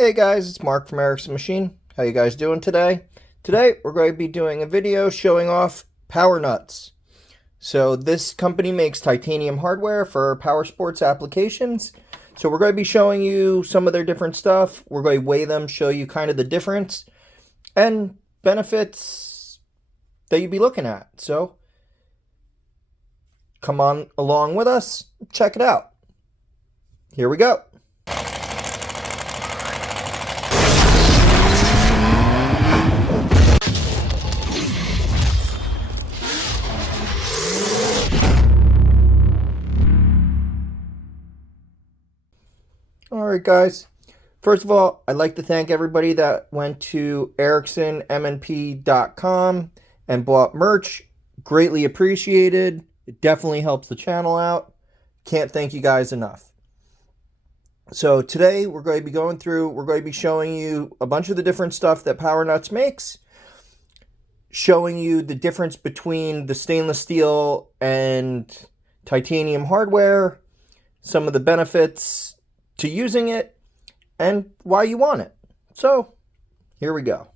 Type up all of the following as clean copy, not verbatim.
Hey guys, it's Mark from Erickson Machine. How you guys doing today? Today we're going to be doing a video showing off Powernutz. So this company makes titanium hardware for power sports applications. So we're going to be showing you some of their different stuff. We're going to weigh them, show you kind of the difference and benefits that you'd be looking at. So come on along with us, check it out. Here we go. Alright guys, first of all, I'd like to thank everybody that went to ericksonmnp.com and bought merch. Greatly appreciated. It definitely helps the channel out. Can't thank you guys enough. So today we're going to be going showing you a bunch of the different stuff that Powernutz makes, showing you the difference between the stainless steel and titanium hardware, some of the benefits to using it, and why you want it. So here we go.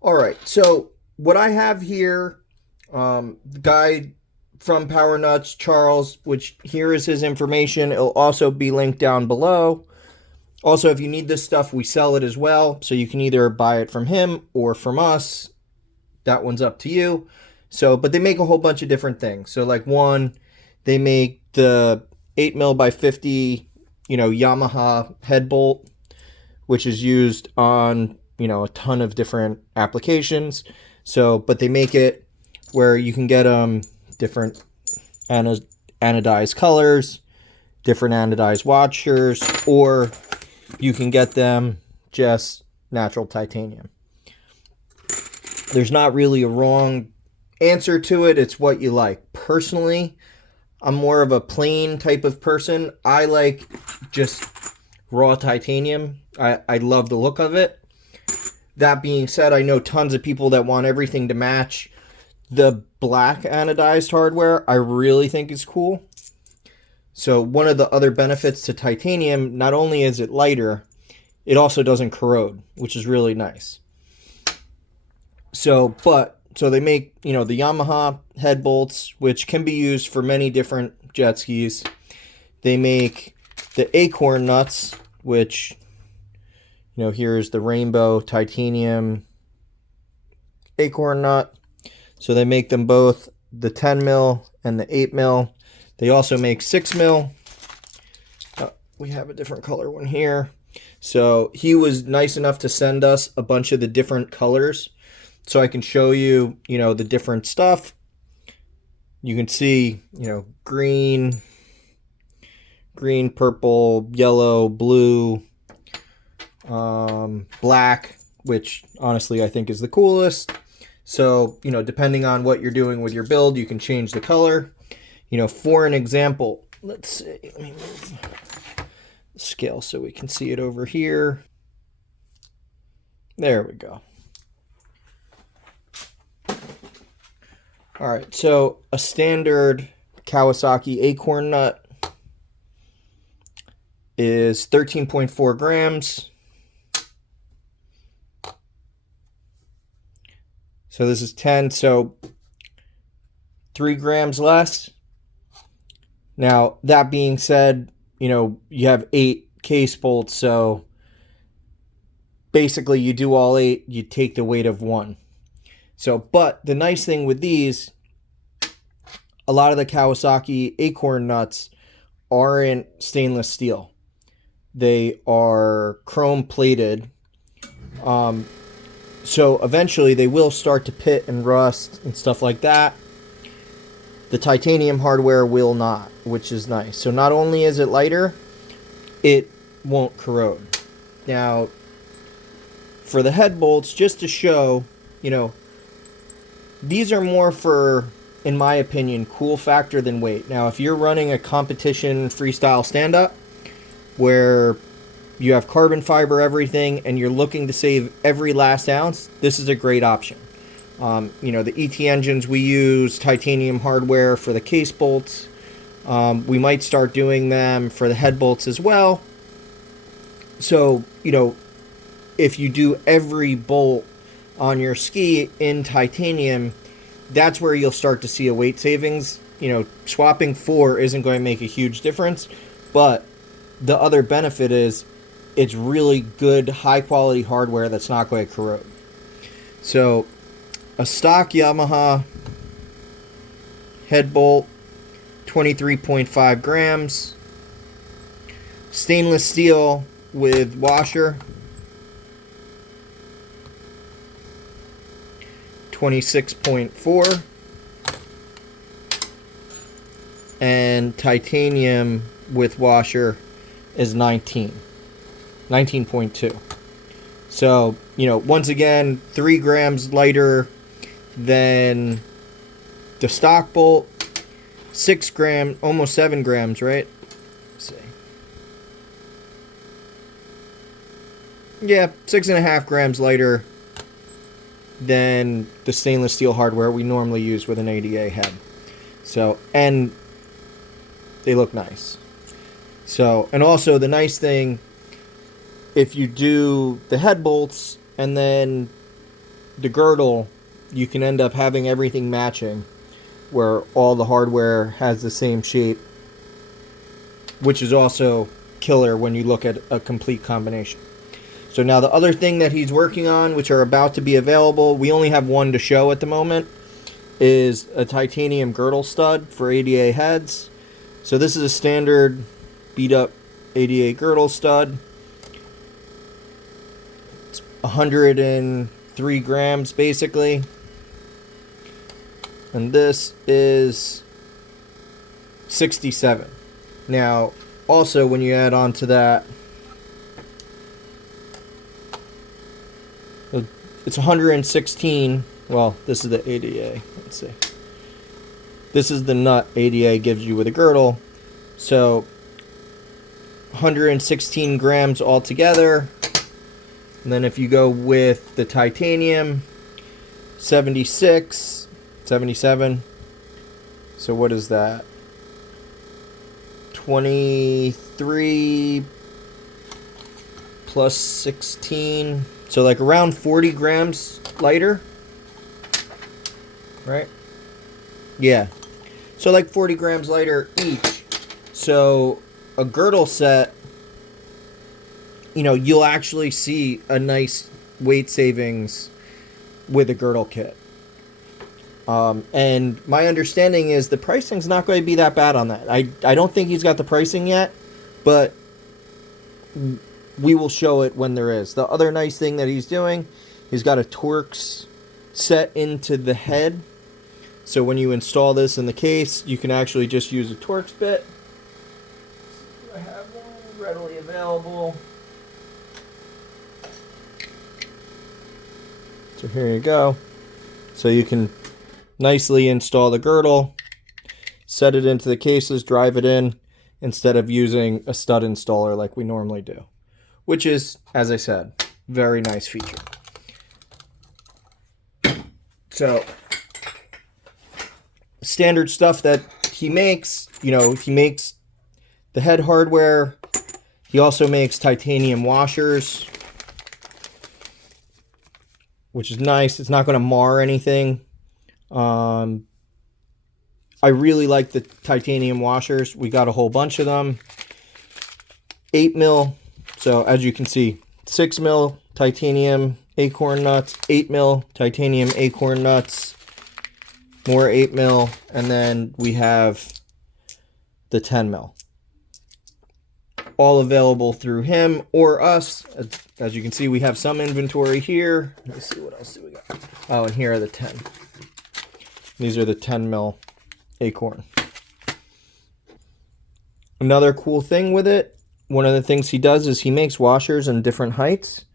All right, so what I have here, the guy from Powernutz, Charles, which here is his information. It'll also be linked down below. Also, if you need this stuff, we sell it as well, so you can either buy it from him or from us. That one's up to you. So, but they make a whole bunch of different things. So like one, they make the 8mm by 50 Yamaha head bolt, which is used on, a ton of different applications. So, but they make it where you can get different anodized colors, different anodized washers, or you can get them just natural titanium. There's not really a wrong answer to it. It's what you like. Personally, I'm more of a plain type of person. I like just raw titanium. I love the look of it. That being said, I know tons of people that want everything to match. The black anodized hardware, I really think is cool. So one of the other benefits to titanium, not only is it lighter, it also doesn't corrode, which is really nice. So they make, the Yamaha head bolts, which can be used for many different jet skis. They make the acorn nuts, which, here's the rainbow titanium acorn nut. So they make them both, the 10mm and the 8mm. They also make 6mm. We have a different color one here. So he was nice enough to send us a bunch of the different colors, so I can show you, the different stuff. You can see, green, purple, yellow, blue, black, which honestly I think is the coolest. So, depending on what you're doing with your build, you can change the color. For an example, let's see, let me move the scale so we can see it over here. There we go. All right, so a standard Kawasaki acorn nut is 13.4 grams. So this is 10, so 3 grams less. Now, that being said, you have 8 case bolts, so basically you do all 8, you take the weight of 1. So, but the nice thing with these, a lot of the Kawasaki acorn nuts aren't stainless steel. They are chrome plated. So eventually they will start to pit and rust and stuff like that. The titanium hardware will not, which is nice. So not only is it lighter, it won't corrode. Now, for the head bolts, just to show, these are more for, in my opinion, cool factor than weight. Now, if you're running a competition freestyle stand-up where you have carbon fiber everything and you're looking to save every last ounce, this is a great option. The ET engines, we use titanium hardware for the case bolts. We might start doing them for the head bolts as well. So, you know, if you do every bolt on your ski in titanium, that's where you'll start to see a weight savings. You know, swapping 4 isn't going to make a huge difference, but the other benefit is it's really good, high quality hardware that's not going to corrode. So, a stock Yamaha head bolt, 23.5 grams, stainless steel with washer, 26.4, and titanium with washer is 19.2. So, you know, once again, 3 grams lighter than the stock bolt, 6 grams, almost 7 grams, right? Let's see. Yeah, 6.5 grams lighter than the stainless steel hardware we normally use with an ADA head. So, and they look nice. So, and also the nice thing, if you do the head bolts and then the girdle, you can end up having everything matching, where all the hardware has the same shape, which is also killer when you look at a complete combination. So now the other thing that he's working on, which are about to be available, we only have one to show at the moment, is a titanium girdle stud for ADA heads. So this is a standard beat up ADA girdle stud. It's 103 grams basically. And this is 67. Now, also when you add on to that, it's 116. Well, this is the ADA. Let's see. This is the nut ADA gives you with a girdle. So 116 grams altogether. And then if you go with the titanium, 76, 77. So what is that? 23 plus 16. So like around 40 grams lighter. Right? Yeah. So like 40 grams lighter each. So a girdle set, you know, you'll actually see a nice weight savings with a girdle kit. And my understanding is the pricing's not going to be that bad on that. I don't think he's got the pricing yet, but we will show it when there is. The other nice thing that he's doing, he's got a Torx set into the head. So when you install this in the case, you can actually just use a Torx bit. I have one readily available. So here you go. So you can nicely install the girdle, set it into the cases, drive it in, instead of using a stud installer like we normally do. Which is, as I said, very nice feature. So, standard stuff that he makes, you know, he makes the head hardware. He also makes titanium washers, which is nice. It's not going to mar anything. I really like the titanium washers. We got a whole bunch of them. 8 mil. So as you can see, 6 mil titanium acorn nuts, 8 mil titanium acorn nuts, more 8 mil, and then we have the 10 mil. All available through him or us. As you can see, we have some inventory here. Let's see, what else do we got? Oh, and here are the 10. These are the 10 mil acorn. Another cool thing with it, one of the things he does is he makes washers in different heights.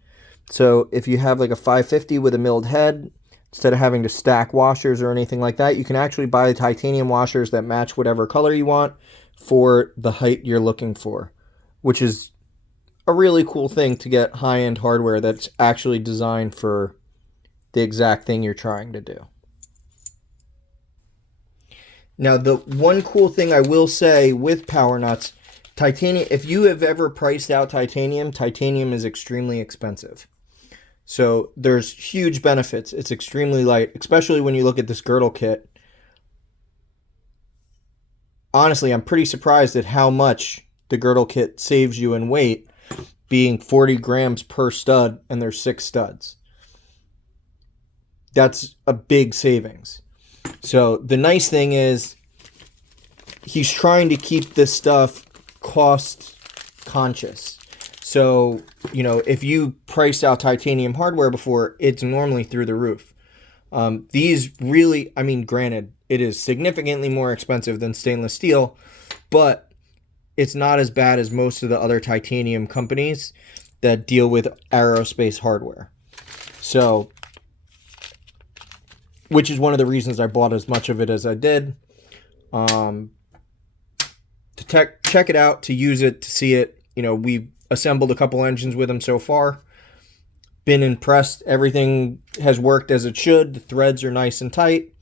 So if you have like a 550 with a milled head, instead of having to stack washers or anything like that, you can actually buy titanium washers that match whatever color you want for the height you're looking for, which is a really cool thing to get high-end hardware that's actually designed for the exact thing you're trying to do. Now, the one cool thing I will say with Powernutz, titanium, if you have ever priced out titanium, titanium is extremely expensive. So there's huge benefits. It's extremely light, especially when you look at this girdle kit. Honestly, I'm pretty surprised at how much the girdle kit saves you in weight, being 40 grams per stud, and there's 6 studs. That's a big savings. So the nice thing is he's trying to keep this stuff cost conscious. So, you know, if you priced out titanium hardware before, it's normally through the roof. These really, I mean, granted, it is significantly more expensive than stainless steel, but it's not as bad as most of the other titanium companies that deal with aerospace hardware. So, which is one of the reasons I bought as much of it as I did. To check it out, to use it, to see it. You know, we've assembled a couple engines with them so far. Been impressed. Everything has worked as it should. The threads are nice and tight.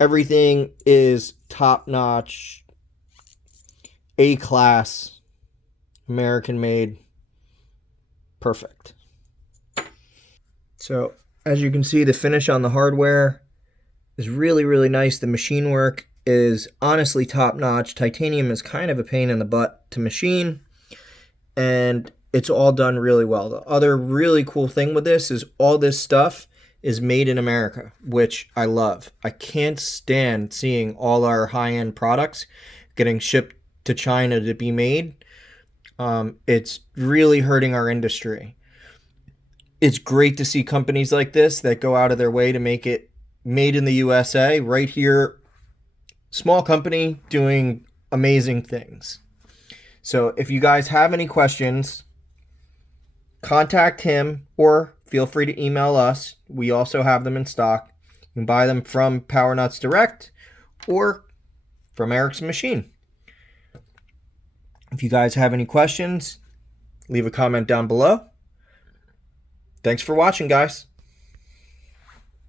Everything is top-notch, A-class, American-made. Perfect. So, as you can see, the finish on the hardware is really, really nice. The machine work is honestly top-notch. Titanium is kind of a pain in the butt to machine, and it's all done really well. The other really cool thing with this is all this stuff is made in America, which I love. I can't stand seeing all our high-end products getting shipped to China to be made. It's really hurting our industry. It's great to see companies like this that go out of their way to make it made in the USA right here. Small company doing amazing things. So if you guys have any questions, contact him or feel free to email us. We also have them in stock. You can buy them from Powernutz Direct or from Eric's Machine. If you guys have any questions, leave a comment down below. Thanks for watching, guys.